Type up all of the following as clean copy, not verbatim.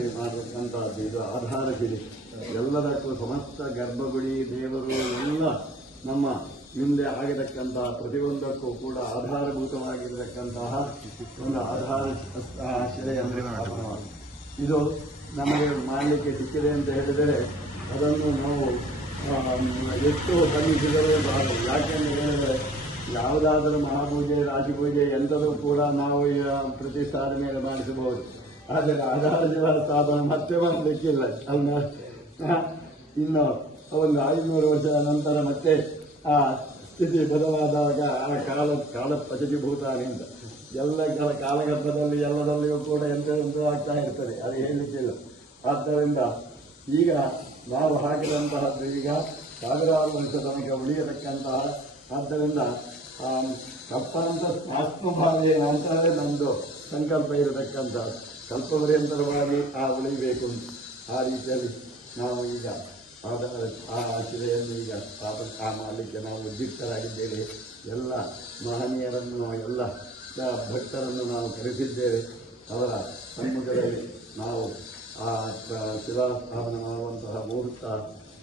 ಶಿಲೆಯಲ್ಲಿ ಮಾಡತಕ್ಕಂಥದ್ದು. ಇದು ಆಧಾರ ಶಿಲೆ. ಎಲ್ಲದಕ್ಕೂ ಸಮಸ್ತ ಗರ್ಭಗುಡಿ ದೇವರು ಎಲ್ಲ ನಮ್ಮ ಮುಂದೆ ಆಗಿರತಕ್ಕಂತಹ ಪ್ರತಿಯೊಂದಕ್ಕೂ ಕೂಡ ಆಧಾರಭೂತವಾಗಿರತಕ್ಕಂತಹ ಒಂದು ಆಧಾರ ಶಿಲೆ ಅಂದರೆ ಇದು ನಮಗೆ ಮಾಡಲಿಕ್ಕೆ ಸಿಕ್ಕಿದೆ ಅಂತ ಹೇಳಿದರೆ ಅದನ್ನು ನಾವು ಎಷ್ಟು ಶ್ರಮಿಸಿದರೂ ಯಾಕೆಂದು ಹೇಳಿದರೆ ಯಾವುದಾದರೂ ಮಹಾಪೂಜೆ ರಾಶಿಪೂಜೆ ಎಂದರೂ ಕೂಡ ನಾವು ಪ್ರತಿಷ್ಠಾಪನೆ ಮೇಲೆ ಮಾಡಿಸಬಹುದು. ಆದರೆ ಆಧಾರ ಶಿವರ ಸ್ಥಾಪನೆ ಮತ್ತೆ ಮಾಡಲಿಕ್ಕಿಲ್ಲ. ಅಲ್ಲ, ಇನ್ನು ಒಂದು 500 ವರ್ಷದ ನಂತರ ಮತ್ತೆ ಆ ಸ್ಥಿತಿ ಬದಲಾದಾಗ ಆ ಕಾಲ ಪಚತಿಭೂತಾನೆ ಅಂತ ಎಲ್ಲ ಕಾಲಗರ್ಭದಲ್ಲಿ ಎಲ್ಲದಲ್ಲಿಯೂ ಕೂಡ ಎಂತೆಂತೂ ಆಗ್ತಾ ಇರ್ತದೆ. ಅದು ಹೇಳಲಿಕ್ಕಿಲ್ಲ. ಆದ್ದರಿಂದ ಈಗ ನಾವು ಹಾಕಿದಂತಹದ್ದು ಈಗ ಸಾವಿರಾರು ವರ್ಷ ತನಕ ಉಳಿಯತಕ್ಕಂತಹ, ಆದ್ದರಿಂದ ಕಪ್ಪಂತ ಆತ್ಮಭಾವನೆ ಅಂತಲೇ ನಮ್ಮದು ಸಂಕಲ್ಪ ಇರತಕ್ಕಂತಹ ಕಲ್ಪಪರ್ಯಂತರವಾಗಿ ಉಳಿಬೇಕು. ಆ ರೀತಿಯಲ್ಲಿ ನಾವು ಈಗ ಆ ಶಿಲೆಯನ್ನು ಈಗ ಸ್ಥಾಪನೆ ಮಾಡಲಿಕ್ಕೆ ನಾವು ಉದ್ಯುಕ್ತರಾಗಿದ್ದೇವೆ. ಎಲ್ಲ ಮಹನೀಯರನ್ನು ಎಲ್ಲ ಭಕ್ತರನ್ನು ನಾವು ಕರೆಸಿದ್ದೇವೆ. ಅವರ ಸಮ್ಮುಖದಲ್ಲಿ ನಾವು ಆ ಶಿಲಾ ಸ್ಥಾಪನೆ ಮಾಡುವಂತಹ ಮುಹೂರ್ತ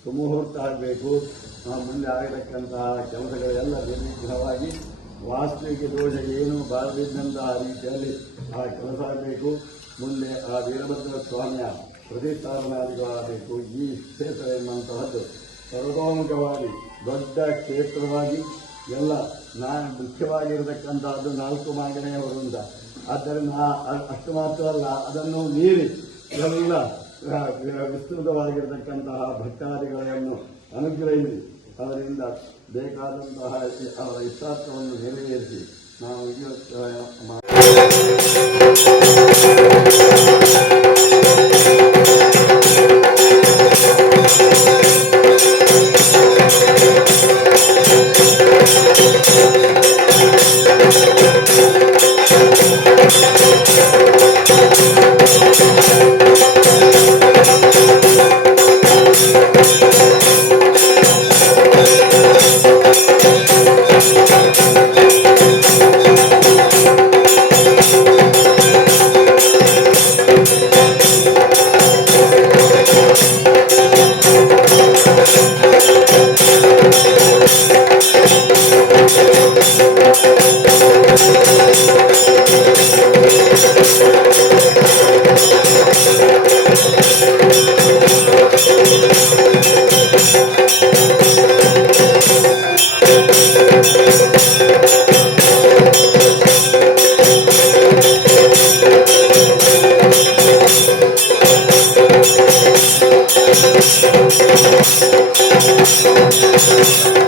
ಸುಮುಹೂರ್ತ ಆಗಬೇಕು. ಮುಂದೆ ಆಗಿರತಕ್ಕಂತಹ ಕೆಲಸಗಳೆಲ್ಲ ನಿರ್ವಿಘ್ನವಾಗಿ ವಾಸ್ತವಿಕ ದೋಷ ಏನು ಬಾರದಿದ್ದಂತಹ ರೀತಿಯಲ್ಲಿ ಆ ಕೆಲಸ ಆಗಬೇಕು. ಮುಂದೆ ಆ ವೀರಭದ್ರ ಸ್ವಾಮಿಯ ಪ್ರತಿಷ್ಠಾಪನಾದಿಗಳಾಗಬೇಕು. ಈ ಕ್ಷೇತ್ರ ಎನ್ನುವಂತಹದ್ದು ಸರ್ವತೋಮುಖವಾಗಿ ದೊಡ್ಡ ಕ್ಷೇತ್ರವಾಗಿ ಎಲ್ಲ ಮುಖ್ಯವಾಗಿರತಕ್ಕಂತಹದ್ದು 4 ಮಾಗನೆಯ ವೃಂದ. ಆದ್ದರಿಂದ ಅಷ್ಟು ಮಾತ್ರ ಅಲ್ಲ, ಅದನ್ನು ಮೀರಿ ಎಲ್ಲ ವಿಸ್ತೃತವಾಗಿರತಕ್ಕಂತಹ ಭಕ್ತಾದಿಗಳನ್ನು ಅನುಗ್ರಹಿಸಿ ಅವರಿಂದ ಬೇಕಾದಂತಹ ಅವರ ಇಷ್ಟಾರ್ಥವನ್ನು ನೆರವೇರಿಸಿ ನಾವು Thank you.